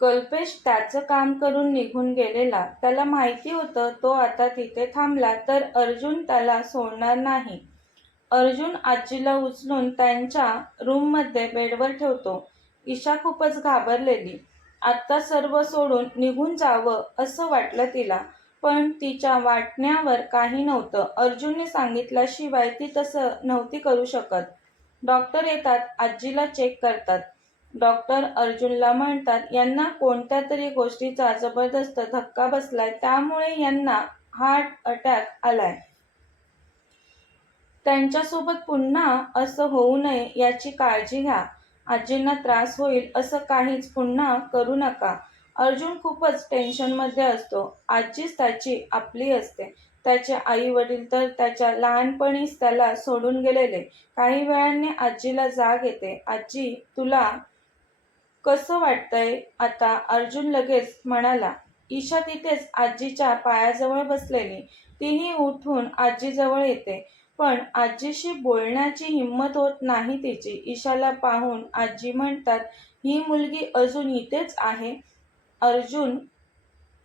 कल्पेश त्याचं काम करून निघून गेलेला. त्याला माहिती होतं तो आता तिथे थांबला तर अर्जुन त्याला सोडणार नाही. अर्जुन आजीला उचलून त्यांच्या रूममध्ये बेडवर ठेवतो. ईशा खूपच घाबरलेली. आत्ता सर्व सोडून निघून जावं असं वाटलं तिला. पण तिच्या वाटण्यावर काही नव्हतं. अर्जुनने सांगितल्याशिवाय ती तसं नव्हती करू शकत. डॉक्टर येतात, आजीला चेक करतात. डॉक्टर अर्जुनला म्हणतात यांना कोणत्या तरी गोष्टीचा जबरदस्त धक्का बसलाय, त्यामुळे यांना हार्ट अटॅक आलाय. त्यांच्यासोबत पुन्हा असं होऊ नये याची काळजी घ्या. आजींना त्रास होईल असं काहीच पुन्हा करू नका. अर्जुन खूपच टेन्शनमध्ये असतो. आजीच त्याची आपली असते. त्याचे आई वडील तर त्याच्या लहानपणीच त्याला सोडून गेलेले. काही वेळाने आजीला जाग येते. आजी, तुला कसं वाटतंय आता? अर्जुन लगेच म्हणाला. ईशा तिथेच आजीच्या पायाजवळ बसलेली. तीही उठून आजीजवळ येते. पण आजीशी बोलण्याची हिंमत होत नाही तिची. ईशाला पाहून आजी म्हणतात, ही मुलगी अजून इथेच आहे. अर्जुन,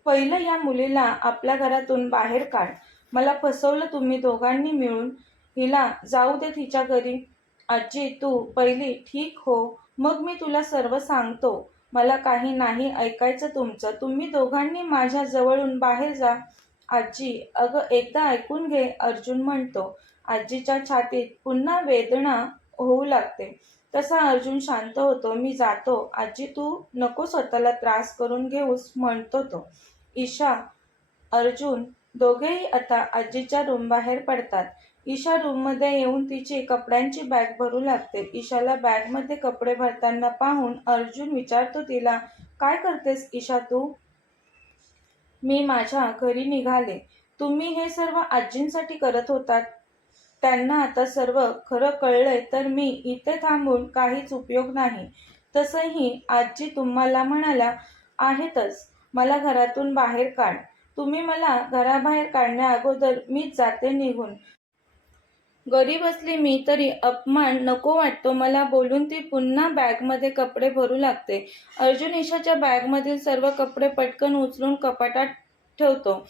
पहिलं या मुलीला आपल्या घरातून बाहेर काढ. मला फसवलं तुम्ही दोघांनी मिळून. हिला जाऊ दे तिच्या घरी. आजी, तू पहिली ठीक हो, मग मी तुला सर्व सांगतो. मला काही नाही ऐकायचं तुमचं. तुम्ही दोघांनी माझ्या जवळून बाहेर जा. आजी, अगं एकदा ऐकून घे, अर्जुन म्हणतो. आजीच्या छातीत पुन्हा वेदना होऊ लागते. तसा अर्जुन शांत होतो. मी जातो आजी, तू नको स्वतःला त्रास करून घेऊस, म्हणतो तो. ईशा, अर्जुन दोघेही आता आजीच्या रूमबाहेर पडतात. ईशा रूममध्ये येऊन तिची कपड्यांची बॅग भरू लागते. ईशाला बॅगमध्ये कपडे भरताना पाहून अर्जुन विचारतो तिला, काय करतेस ईशा तू? मी माझ्या घरी निघाले. तुम्ही हे सर्व आजींसाठी करत होतात. त्यांना आता सर्व खरं कळलंय तर मी इथे थांबून काहीच उपयोग नाही. तसंही आजी तुम्हाला म्हणाल्या आहेतच, मला घरातून बाहेर काढ. तुम्ही मला घराबाहेर काढण्या अगोदर मीच जाते निघून. गरीब असली मी तरी अपमान नको वाटतो मला, बोलून ती पुन्हा बॅगमध्ये कपडे भरू लागते. अर्जुन ईशाच्या बॅगमधील सर्व कपडे पटकन उचलून कपाटात ठेवतो.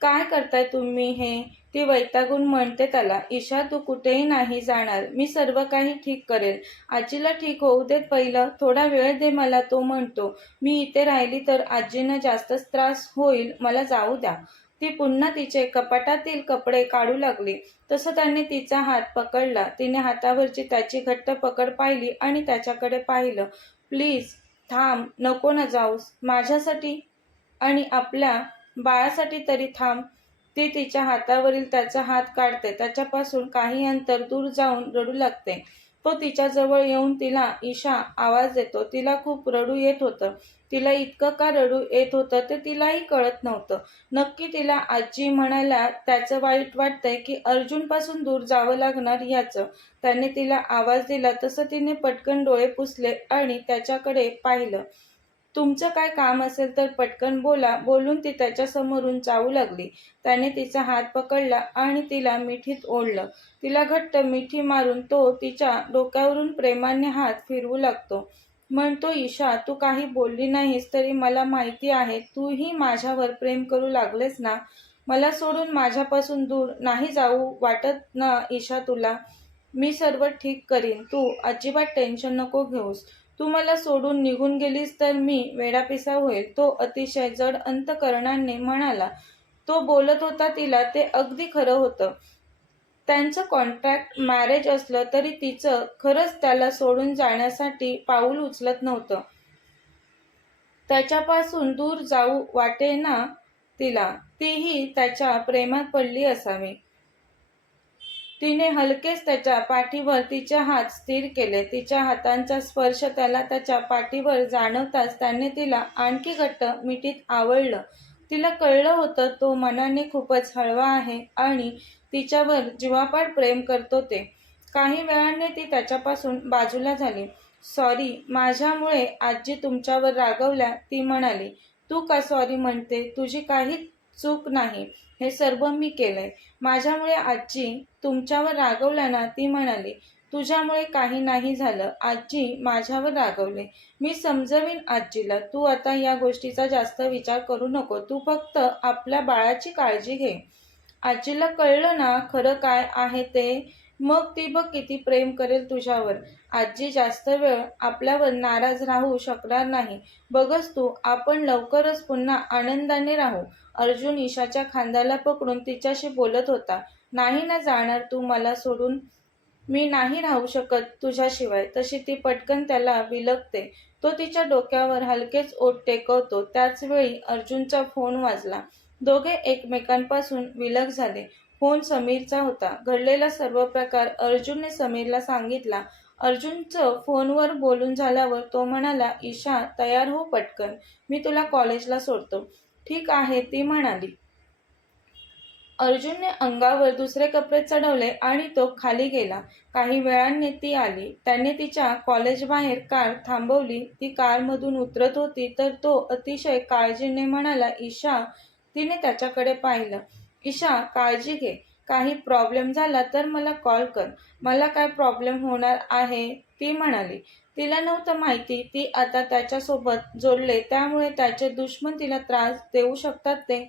काय करताय तुम्ही हे? ती वैतागून म्हणते त्याला. ईशा, तू कुठेही नाही जाणार. मी सर्व काही ठीक करेल. आजीला ठीक होऊ देत पहिलं. थोडा वेळ दे मला, तो म्हणतो. मी इथे राहिली तर आजींना जास्तच त्रास होईल. मला जाऊ द्या. ती पुन्हा तिचे कपाटातील कपडे काढू लागली. तसं त्याने तिचा हात पकडला. तिने हातावरची त्याची घट्ट पकड पाहिली आणि त्याच्याकडे पाहिलं. प्लीज थांब, नको ना जाऊस. माझ्यासाठी आणि आपल्या बाळासाठी तरी थांब. ती तिच्या हातावरील त्याचा हात काढते. त्याच्यापासून काही अंतर दूर जाऊन रडू लागते. तो तिच्याजवळ येऊन तिला ईशा आवाज देतो. तिला खूप रडू येत होतं. तिला इतकं का रडू येत होतं ते तिलाही कळत नव्हतं. नक्की तिला आजी म्हणायला त्याचं वाईट वाटतंय की अर्जुनपासून दूर जावं लागणार याचं. त्याने तिला आवाज दिला तसं तिने पटकन डोळे पुसले आणि त्याच्याकडे पाहिलं. तुमचं काय काम असेल तर पटकन बोला, बोलून ती त्याच्यासमोरून जाऊ लागली. त्याने तिचा हात पकडला आणि तिला मिठीत ओढलं. तिला घट्ट मिठी मारून तो तिच्या डोक्यावरून प्रेमाने हात फिरवू लागतो. म्हणतो, ईशा, तू काही बोलली नाहीस तरी मला माहिती आहे तूही माझ्यावर प्रेम करू लागलेस ना. मला सोडून माझ्यापासून दूर नाही जाऊ वाटत ना ईशा तुला. मी सर्व ठीक करीन. तू अजिबात टेन्शन नको घेऊस. तू मला सोडून निघून गेलीस तर मी वेडापिसा होईल, तो अतिशय जड अंतकरणाने म्हणाला. तो बोलत होता तिला ते अगदी खरं होतं. त्यांचं कॉन्ट्रॅक्ट मॅरेज असलं तरी तिचं खरंच त्याला सोडून जाण्यासाठी पाऊल उचलत नव्हतं. त्याच्यापासून दूर जाऊ वाटे ना तिला. तीही त्याच्या प्रेमात पडली असावी. तिने हलकेच त्याच्या पाठीवर तिचे हात स्थिर केले. तिच्या हातांचा स्पर्श त्याला त्याच्या पाठीवर जाणवताच त्याने तिला आणखी घट्ट मिठीत आवळलं. तिला कळलं होतं तो मनाने खूपच हळवा आहे आणि तिच्यावर जीवापाड प्रेम करतो ते. काही वेळाने ती त्याच्यापासून बाजूला झाली. सॉरी, माझ्यामुळे आजी तुमच्यावर रागवल्या, ती म्हणाली. तू का सॉरी म्हणते? तुझी काहीच चूक नाही. हे सर्व मी केलंय. माझ्यामुळे आजी तुमच्यावर रागवल्या ना, ती म्हणाली. तुझ्यामुळे काही नाही झालं. आजी माझ्यावर रागवले. मी समजवीन आजीला. तू आता या गोष्टीचा जास्त विचार करू नको. तू फक्त आपल्या बाळाची काळजी घे. आजीला कळलं ना खरं काय आहे ते. मग ती बघ किती प्रेम करेल तुझ्यावर. आजी जास्त वेळ आपल्यावर नाराज राहू शकणार नाही. बघच तू, आपण लवकरच पुन्हा आनंदाने राहू. अर्जुन ईशाच्या खांद्याला पकडून तिच्याशी बोलत होता. नाही ना जाणार तू मला सोडून? मी नाही राहू शकत तुझ्याशिवाय. तशी ती पटकन त्याला बिलगते. तो तिच्या डोक्यावर हलकेच ओठ टेकवतो. त्याच वेळी अर्जुनचा फोन वाजला. दोघे एकमेकांपासून विलग झाले. फोन समीरचा होता. घडलेला सर्व प्रकार अर्जुनने समीरला सांगितला. अर्जुनचं फोनवर बोलून झाल्यावर तो म्हणाला, ईशा तयार हो पटकन. मी तुला कॉलेजला सोडतो. ठीक आहे ती म्हणाली. अर्जुनने अंगावर दुसरे कपडे चढवले आणि तो खाली गेला. काही वेळाने ती आली. त्याने तिच्या कॉलेजबाहेर कार थांबवली. ती कारमधून उतरत होती तर तो अतिशय काळजीने म्हणाला, ईशा. तिने त्याच्याकडे पाहिलं. ईशा काळजी घे. काही प्रॉब्लेम झाला तर मला कॉल कर. मला काय प्रॉब्लेम होणार आहे? ती म्हणाली. तिला नव्हतं माहिती ती आता त्याच्यासोबत जोडले त्यामुळे त्याचे दुश्मन तिला त्रास देऊ शकतात ते.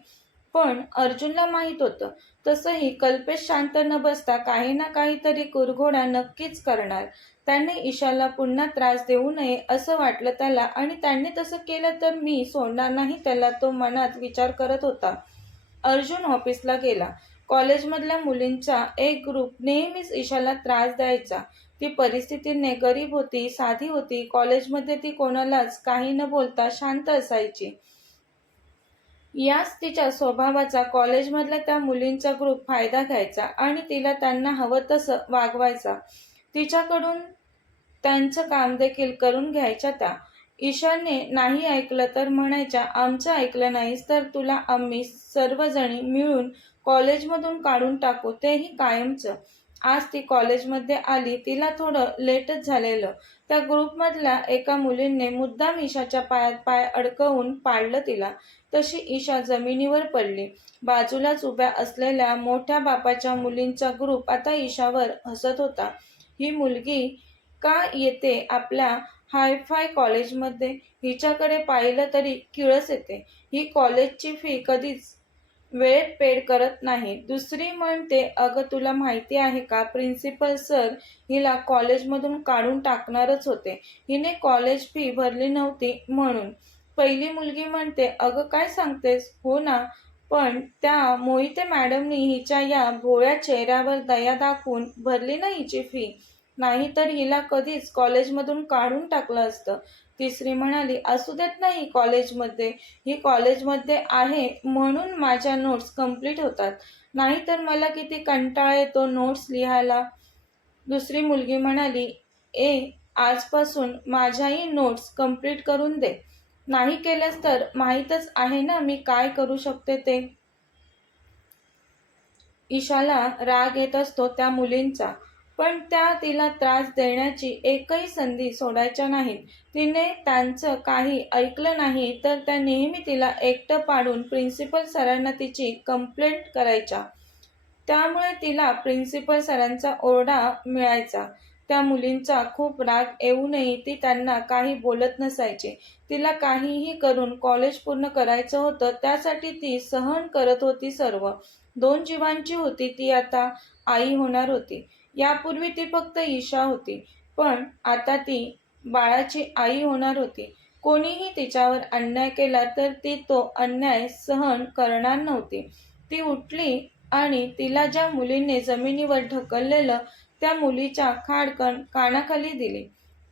पण अर्जुनला माहीत होतं. तसंही कल्पेश शांत न बसता काही ना काहीतरी कुरघोडा नक्कीच करणार. त्याने ईशाला पुन्हा त्रास देऊ नये असं वाटलं त्याला आणि त्याने तसं केलं तर मी सोडणार नाही त्याला, तो मनात विचार करत होता. अर्जुन ऑफिसला गेला. कॉलेजमधल्या मुलींचा एक ग्रुप नेहमीच ईशाला त्रास द्यायचा. ती परिस्थितीने गरीब होती, साधी होती. कॉलेजमध्ये ती कोणालाच काही न बोलता शांत असायची. याच तिच्या स्वभावाचा कॉलेजमधल्या त्या मुलींचा ग्रुप फायदा घ्यायचा आणि तिला त्यांना हवं तसं वागवायचा. तिच्याकडून त्यांचं काम देखील करून घ्यायच्या त्या. ईशाने नाही ऐकलं तर म्हणायच्या, आमचं ऐकलं नाहीस तर तुला आम्ही सर्वजणी मिळून कॉलेजमधून काढून टाकू, तेही कायमचं. आज ती कॉलेजमध्ये आली. तिला थोडं लेटच झालेलं. त्या ग्रुपमधल्या एका मुलीने मुद्दाम ईशाच्या पायात पाय अडकवून पाडलं तिला. तशी ईशा जमिनीवर पडली. बाजूलाच उभ्या असलेल्या मोठ्या बापाच्या मुलींचा ग्रुप आता ईशावर हसत होता. ही मुलगी का येते आपल्या हायफाय कॉलेजमध्ये? हिच्याकडे पाहिलं तरी किळस येते. ही कॉलेजची फी कधीच वेळेत पेड करत नाही. दुसरी म्हणते, अगं तुला माहिती आहे का, प्रिन्सिपल सर हिला कॉलेजमधून काढून टाकणारच होते. हिने कॉलेज फी भरली नव्हती म्हणून. पहिली मुलगी म्हणते, अगं काय सांगतेस? हो ना, पण त्या मोहिते मॅडमनी हिच्या या भोळ्या चेहऱ्यावर दया दाखवून भरली ना हिची फी. नाहीतर हिला कधीच कॉलेजमधून काढून टाकलं असतं. तिसरी म्हणाली, असू देत नाही कॉलेजमध्ये. ही कॉलेजमध्ये आहे म्हणून माझ्या नोट्स कंप्लीट होतात. नाहीतर मला किती कंटाळा येतो नोट्स लिहायला. दुसरी मुलगी म्हणाली, आजपासून माझ्याही नोट्स कंप्लीट करून दे. नाही केल्यास तर माहीतच आहे ना मी काय करू शकते ते. ईशाला राग येत असतो त्या मुलींचा, पण त्या तिला त्रास देण्याची एकही संधी सोडायच्या नाहीत. तिने त्यांचं काही ऐकलं नाही तर त्या नेहमी तिला एकटं पाडून प्रिन्सिपल सरांना तिची कंप्लेंट करायच्या. त्यामुळे तिला प्रिन्सिपल सरांचा ओरडा मिळायचा. त्या मुलींचा खूप राग येऊनही ती त्यांना काही बोलत नसायची. तिला काहीही करून कॉलेज पूर्ण करायचं होतं. त्यासाठी ती सहन करत होती सर्व. 2 जीवांची होती ती, आता आई होणार होती. यापूर्वी ती फक्त ईशा होती, पण आता ती बाळाची आई होणार होती. कोणीही तिच्यावर अन्याय केला तर ती तो अन्याय सहन करणार नव्हती. ती उठली आणि तिला ज्या मुलीने जमिनीवर ढकललेलं त्या मुलीच्या खाडकन कानाखाली दिली.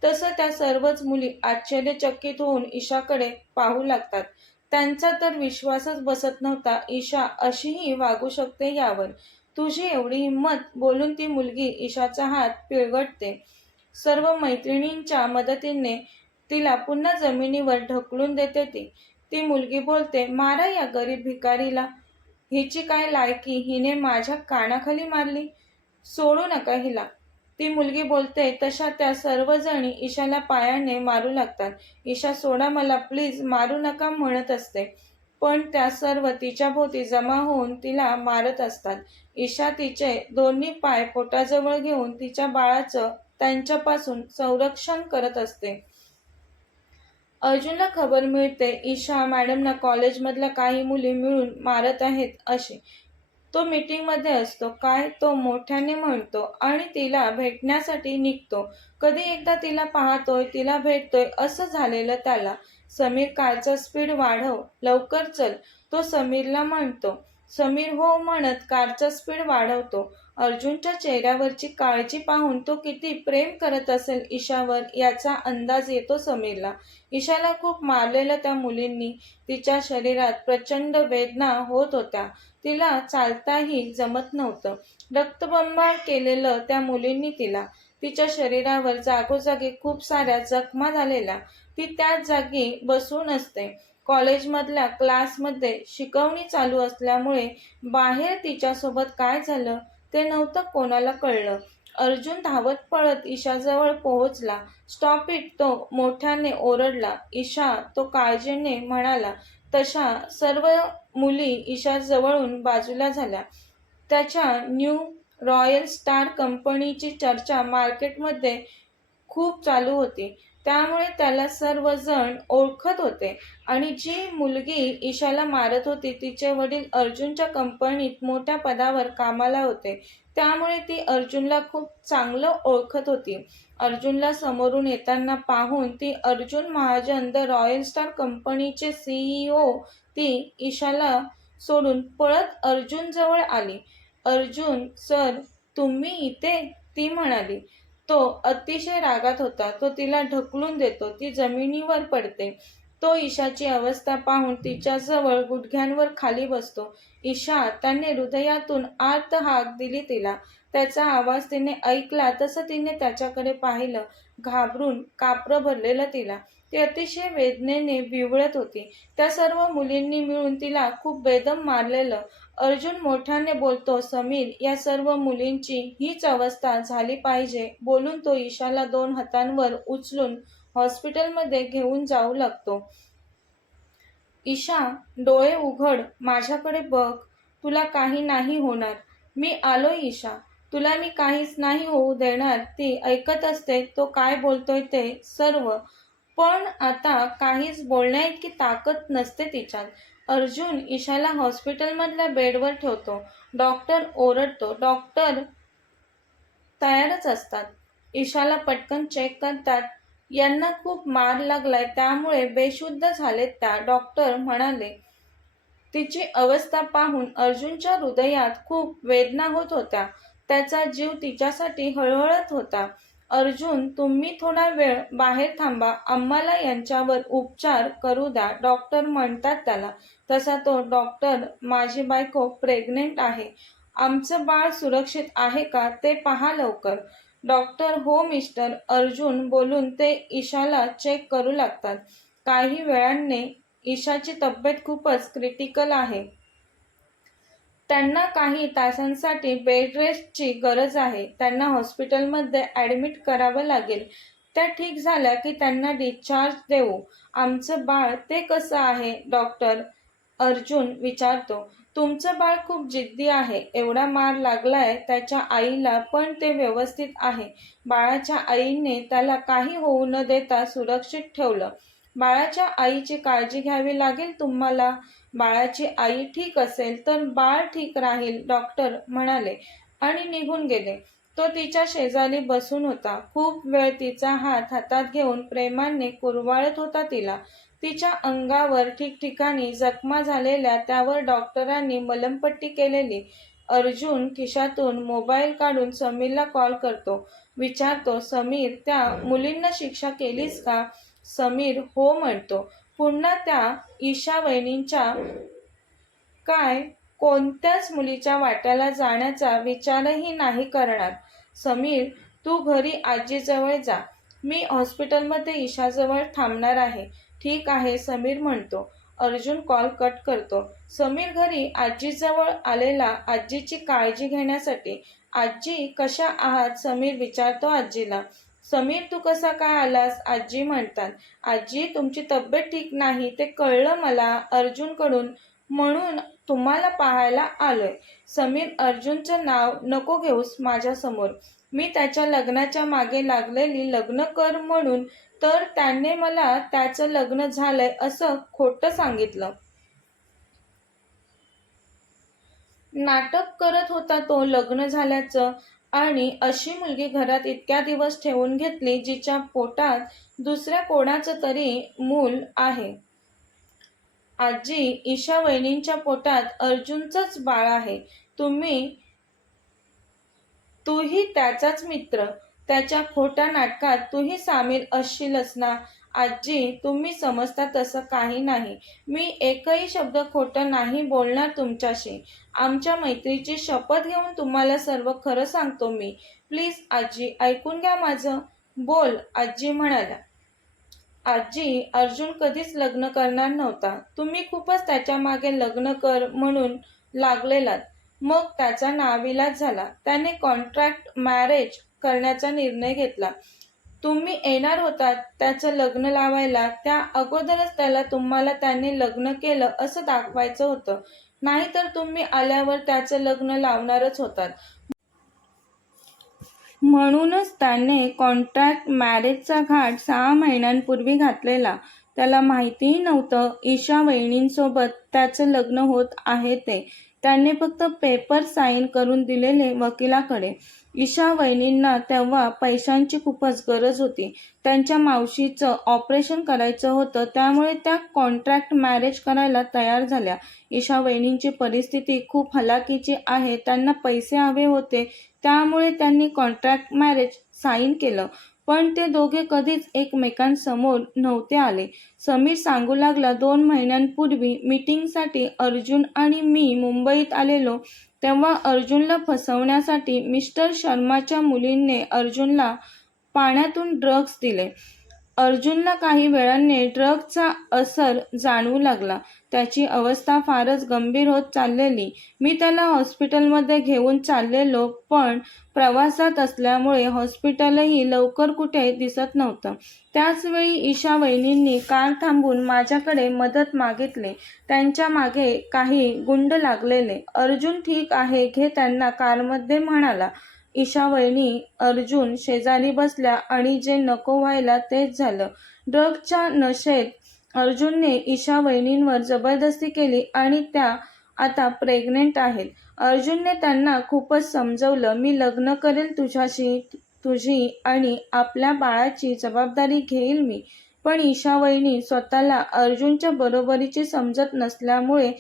तसं त्या सर्वच मुली आश्चर्यचकित होऊन ईशाकडे पाहू लागतात. त्यांचा तर विश्वासच बसत नव्हता ईशा अशीही वागू शकते यावर. तुझी एवढी हिंमत, बोलून ती मुलगी ईशाचा हात पिळवटते. सर्व मैत्रिणींच्या मदतीने तिला पुन्हा जमिनीवर ढकलून देते ती. ती मुलगी बोलते, मारा या गरीब भिकारीला. हिची काय लायकी, हिने माझ्या कानाखाली मारली. सोडू नका हिला. ती मुलगी बोलते तशा त्या सर्वजणी ईशाला पायाने मारू लागतात. ईशा सोडा मला प्लीज, मारू नका म्हणत असते. पण त्या सर्व तिच्याभोवती जमा होऊन तिला मारत असतात. ईशा तिचे दोन्ही पाय पोटाजवळ घेऊन तिच्या बाळाचं त्यांच्यापासून संरक्षण करत असते. अर्जुनला खबर मिळते ईशा मॅडमना कॉलेजमधल्या काही मुली मिळून मारत आहेत अशी. तो मीटिंगमध्ये असतो. काय तो मोठ्याने म्हणतो आणि तिला भेटण्यासाठी निघतो. कधी एकदा तिला पाहतोय, तिला भेटतोय असं झालेलं त्याला. समीर कारचा स्पीड वाढव, लवकर चल, तो समीरला म्हणतो. समीर हो म्हणत कारचा स्पीड वाढवतो. अर्जुनच्या चेहऱ्यावरची काळजी पाहून तो किती प्रेम करत असेल ईशावर याचा अंदाज येतो समीरला. ईशाला खूप मारलेलं त्या मुलींनी. तिच्या शरीरात प्रचंड वेदना होत होत्या. तिला चालताही जमत नव्हतं. रक्तबंबाळ केलेलं त्या मुलींनी तिला. तिच्या शरीरावर जागोजागी खूप साऱ्या जखमा झालेल्या. ती त्याच जागी बसून असते. कॉलेजमधल्या क्लासमध्ये शिकवणी चालू असल्यामुळे बाहेर तिच्यासोबत काय झालं ते नव्हतं कोणाला कळलं. अर्जुन धावत पळत ईशाजवळ पोहोचला. स्टॉप इट, तो मोठ्याने ओरडला. ईशा, तो काळजीने म्हणाला. तशा सर्व मुली ईशाजवळून बाजूला झाल्या. त्याच्या न्यू रॉयल स्टार कंपनीची चर्चा मार्केटमध्ये खूप चालू होती. त्यामुळे त्याला सर्वजण ओळखत होते आणि जी मुलगी ईशाला मारत होती तिचे वडील अर्जुनच्या कंपनीत मोठ्या पदावर कामाला होते. त्यामुळे ती अर्जुनला खूप चांगलं ओळखत होती. अर्जुनला समोरून येताना पाहून ती Arjun Mahajan the royal star कंपनीचे CEO ती ईशाला सोडून पळत अर्जुनजवळ आली. अर्जुन सर, तुम्ही इथे, ती म्हणाली. तो अतिशय रागात होता. तो तिला ढकलून देतो. ती जमिनीवर पडते. तो ईशाची अवस्था पाहून तिच्याजवळ गुडघ्यांवर खाली बसतो. ईशा, त्याने हृदयातून आर्त हाक दिली तिला. त्याचा आवाज तिने ऐकला तसं तिने त्याच्याकडे पाहिलं. घाबरून कापरं भरलेलं तिला. ती अतिशय वेदनेने विव्हळत होती. त्या सर्व मुलींनी मिळून तिला खूप बेदम मारलेलं. अर्जुन मोठ्याने बोलतो. समीर, या सर्व मुलींची हीच अवस्था झाली पाहिजे बोलून तो ईशाला 2 हातांवर उचलून हॉस्पिटलमध्ये घेऊन जाऊ लागतो. ईशा, डोळे उघड, माझ्याकडे बघ, तुला काही नाही होणार. मी आलोय ईशा, तुला मी काहीच नाही होऊ देणार. ती ऐकत असते तो काय बोलतोय ते सर्व, पण आता काहीच बोलण्याइतकी ताकद नसते तिच्यात. अर्जुन ईशाला हॉस्पिटलमधल्या बेडवर ठेवतो. डॉक्टर ओरडतो. डॉक्टर तयारच असतात. ईशाला पटकन चेक करतात. यांना खूप मार लागलाय त्यामुळे बेशुद्ध झालेत त्या, डॉक्टर म्हणाले. तिची अवस्था पाहून अर्जुनच्या हृदयात खूप वेदना होत होत्या. त्याचा जीव तिच्यासाठी हळहळत होता. अर्जुन, तुम्ही थोडा वेळ बाहेर थांबा, आम्हाला यांच्यावर उपचार करू द्या, डॉक्टर म्हणतात त्याला. तसा तो डॉक्टर, माझी बायको प्रेग्नेंट आहे. आमचं बाळ सुरक्षित आहे का ते पहा लवकर. डॉक्टर हो मिस्टर, अर्जुन बोलून ते ईशाला चेक करू लागतात. काही वेळाने ईशाची तब्येत खूपच क्रिटिकल आहे. त्यांना काही तासांसाठी बेड रेस्टची गरज आहे. त्यांना हॉस्पिटलमध्ये ॲडमिट करावं लागेल. त्या ठीक झाल्या की त्यांना डिस्चार्ज देऊ. आमचं बाळ ते कसं आहे डॉक्टर, अर्जुन विचारतो. तुमचं बाळ खूप जिद्दी आहे. एवढा मार लागलाय त्याच्या आईला पण ते व्यवस्थित आहे. बाळाच्या आईने त्याला काही होऊ न देता सुरक्षित ठेवलं. बाळाच्या आईची काळजी घ्यावी लागेल तुम्हाला. बाळाची आई ठीक असेल तर बाळ ठीक राहील, डॉक्टर म्हणाले आणि निघून गेले. तो तिच्या शेजारी बसून होता. खूप वेळ तिचा हात हातात घेऊन प्रेमाने कुरवाळत होता तिला. तिच्या अंगावर ठिकठिकाणी जखमा झालेल्या, त्यावर डॉक्टरांनी मलमपट्टी केलेली. अर्जुन खिशातून मोबाईल काढून समीरला कॉल करतो. विचारतो, समीर, त्या मुलींना शिक्षा केलीस का? समीर हो म्हणतो. पुन्हा त्या ईशा वहिनींच्या काय कोणत्याच मुलीच्या वाट्याला जाण्याचा विचारही नाही करणार. समीर, तू घरी आजीजवळ जा. मी हॉस्पिटलमध्ये ईशाजवळ थांबणार आहे. ठीक आहे, समीर म्हणतो. अर्जुन कॉल कट करतो. समीर घरी आजीजवळ आलेला आजीची काळजी घेण्यासाठी. आजी, कशा आहात? समीर विचारतो आजीला. समीर, तू कसा काय आलास? आजी म्हणतात. आजी, तुमची तब्येत ठीक नाही ते कळलं मला अर्जुनकडून, म्हणून तुम्हाला पाहायला आलोय. समीर, अर्जुनचं नाव नको घेऊस माझ्यासमोर. मी त्याच्या लग्नाच्या मागे लागलेली लग्न कर म्हणून, तर त्याने मला त्याचं लग्न झालंय असं खोटं सांगितलं. नाटक करत होता तो लग्न झाल्याचं, आणि अशी मुलगी घरात इतक्या दिवस ठेवून घेतली जिच्या पोटात दुसऱ्या कोणाचं तरी मूल आहे. आजी, ईशा वहिनींच्या पोटात अर्जुनचंच बाळ आहे. तूही त्याचाच मित्र. त्याच्या खोट्या नाटकात तूही सामील असशीलच ना. आजी, तुम्ही समजता तसं काही नाही. मी एकही शब्द खोटं नाही बोलणार तुमच्याशी. आमच्या मैत्रीची शपथ घेऊन तुम्हाला सर्व खरं सांगतो मी. प्लीज आजी, ऐकून घ्या माझं. बोल, आजी म्हणाल्या. आजी, अर्जुन कधीच लग्न करणार नव्हता. तुम्ही खूपच त्याच्या मागे लग्न कर म्हणून लागलेलात. मग त्याचा नाविलाज झाला. त्याने कॉन्ट्रॅक्ट मॅरेज करण्याचा निर्णय घेतला. तुम्ही येणार होतात त्याचं लग्न लावायला. त्या अगोदरच त्याला तुम्हाला त्याने लग्न केलं असं दाखवायचं होतं. नाहीतर तुम्ही आल्यावर त्याचं लग्न लावणारच होतात. म्हणूनच त्याने कॉन्ट्रॅक्ट मॅरेजचा घाट 6 महिन्यांपूर्वी घातलेला. त्याला माहितीही नव्हतं ईशा वहिनींसोबत त्याचं लग्न होत आहे ते. त्याने फक्त पेपर साईन करून दिलेले वकिलाकडे. ईशा वहिनींना तेव्हा पैशांची खूपच गरज होती. त्यांच्या मावशीचं ऑपरेशन करायचं होतं, त्यामुळे त्या कॉन्ट्रॅक्ट मॅरेज करायला तयार झाल्या. ईशा वहिनींची परिस्थिती खूप हलाखीची आहे. त्यांना पैसे हवे होते, त्यामुळे त्यांनी कॉन्ट्रॅक्ट मॅरेज साईन केलं. पण ते दोघे कधीच एकमेकांसमोर नव्हते आले. समीर सांगू लागला, 2 महिन्यांपूर्वी मीटिंगसाठी अर्जुन आणि मी मुंबईत आलेलो, तेव्हा अर्जुनला फसवण्यासाठी मिस्टर शर्माच्या मुलींनी अर्जुनला पाण्यातून ड्रग्ज दिले. अर्जुनला काही वेळाने ड्रग्जचा असर जाणवू लागला. त्याची अवस्था फारच गंभीर होत चाललेली. मी त्याला हॉस्पिटलमध्ये घेऊन चाललेलो, पण प्रवासात असल्यामुळे हॉस्पिटलही लवकर कुठे दिसत नव्हतं. त्याचवेळी ईशा वहिनींनी कार थांबवून माझ्याकडे मदत मागितली. त्यांच्या मागे काही गुंड लागलेले. अर्जुन ठीक आहे, घे त्यांना कारमध्ये म्हणाला. ईशा वहिनी अर्जुन शेजारी बसल्या आणि जे नको व्हायला तेच झालं. ड्रग्जच्या नशेत अर्जुनने ईशा वहिनींवर जबरदस्ती केली आणि त्या आता प्रेग्नेंट आहेत. अर्जुनने त्यांना खूपच समजवलं, मी लग्न करेल तुझ्याशी, तुझी आणि आपल्या बाळाची जबाबदारी घेईल मी. पण ईशा वहिनी स्वतःला अर्जुनच्या बरोबरीची समजत नसल्यामुळे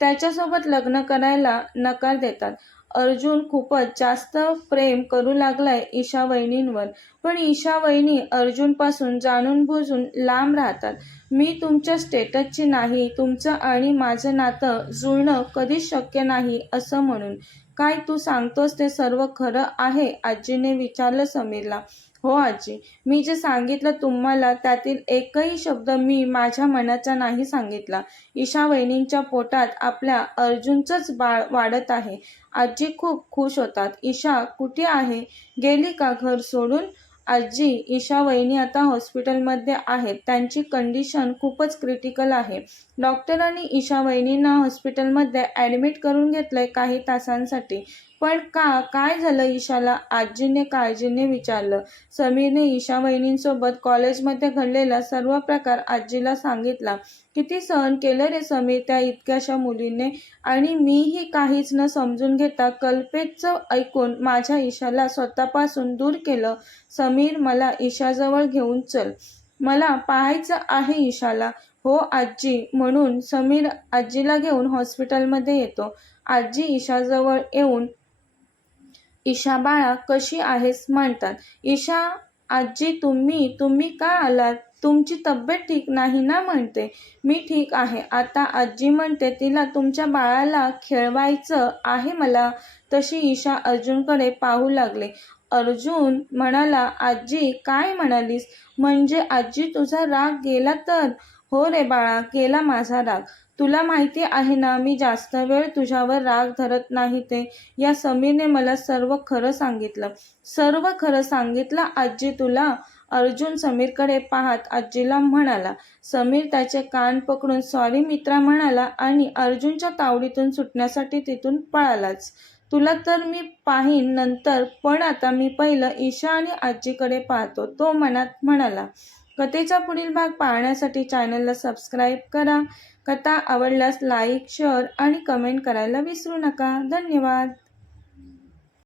त्याच्यासोबत लग्न करायला नकार देतात. अर्जुन खूपच जास्त प्रेम करू लागलाय ईशा वहिनींवर, पण ईशा वहिनी अर्जुनपासून जाणून-बुजून लांब राहतात. मी तुमच्या स्टेटसची नाही, तुमचं आणि माझं नातं जुळणं कधीच शक्य नाही असं म्हणून. काय तू सांगतोस ते सर्व खरं आहे? आजीने विचारलं समीरला. हो आजी, मी जे सांगितलं तुम्हाला त्यातील एकही शब्द मी माझ्या मनाचा नाही सांगितला. ईशा वहिनींच्या पोटात आपल्या अर्जुनचंच बाळ वाढत आहे. आजी खूप खुश होतात. ईशा कुठे आहे? गेली का घर सोडून? आजी, ईशा वहिनी आता हॉस्पिटलमध्ये आहेत. त्यांची कंडिशन खूपच क्रिटिकल आहे. डॉक्टरांनी ईशा वहिनींना हॉस्पिटलमध्ये ॲडमिट करून घेतलंय काही तासांसाठी. पण का? काय झालं ईशाला? आजीने काळजीने विचारलं. समीरने ईशा वहिनींसोबत कॉलेजमध्ये घडलेला सर्व प्रकार आजीला सांगितला. किती सहन केलं रे समीर त्या इतक्याशा मुलीने, आणि मीही काहीच न समजून घेता कल्पेचं ऐकून माझ्या ईशाला स्वतःपासून दूर केलं. समीर, मला ईशाजवळ घेऊन चल. मला पाहायचं आहे ईशाला. हो आजी, म्हणून समीर आजीला घेऊन हॉस्पिटलमध्ये येतो. आजी ईशाजवळ येऊन, ईशा बाळा कशी आहेस म्हणतात. ईशा, आजी तुम्ही का आलात? तुमची तब्येत ठीक नाही ना म्हणते. मी ठीक आहे आता. आजी म्हणते तिला तुमच्या बाळाला खेळवायचं आहे मला. तशी ईशा अर्जुनकडे पाहू लागले. अर्जुन म्हणाला, आजी काय म्हणालीस? म्हणजे आजी तुझा राग गेला तर? हो रे बाळा, गेला माझा राग. तुला माहिती आहे ना मी जास्त वेळ तुझ्यावर राग धरत नाही ते. या समीरने मला सर्व खरं सांगितलं. सर्व खरं सांगितलं आजी तुला? अर्जुन समीरकडे पाहत आजीला म्हणाला. समीर त्याचे कान पकडून सॉरी मित्रा म्हणाला आणि अर्जुनच्या तावडीतून सुटण्यासाठी तिथून पळालाच. तुला तर मी पाहीन नंतर, पण आता मी पहिलं ईशा आणि आजीकडे पाहतो, तो मनात म्हणाला. कथेचा पुढील भाग पाहण्यासाठी चॅनलला सबस्क्राईब करा. कथा आवडल्यास लाईक, शेअर आणि कमेंट करायला विसरू नका. धन्यवाद.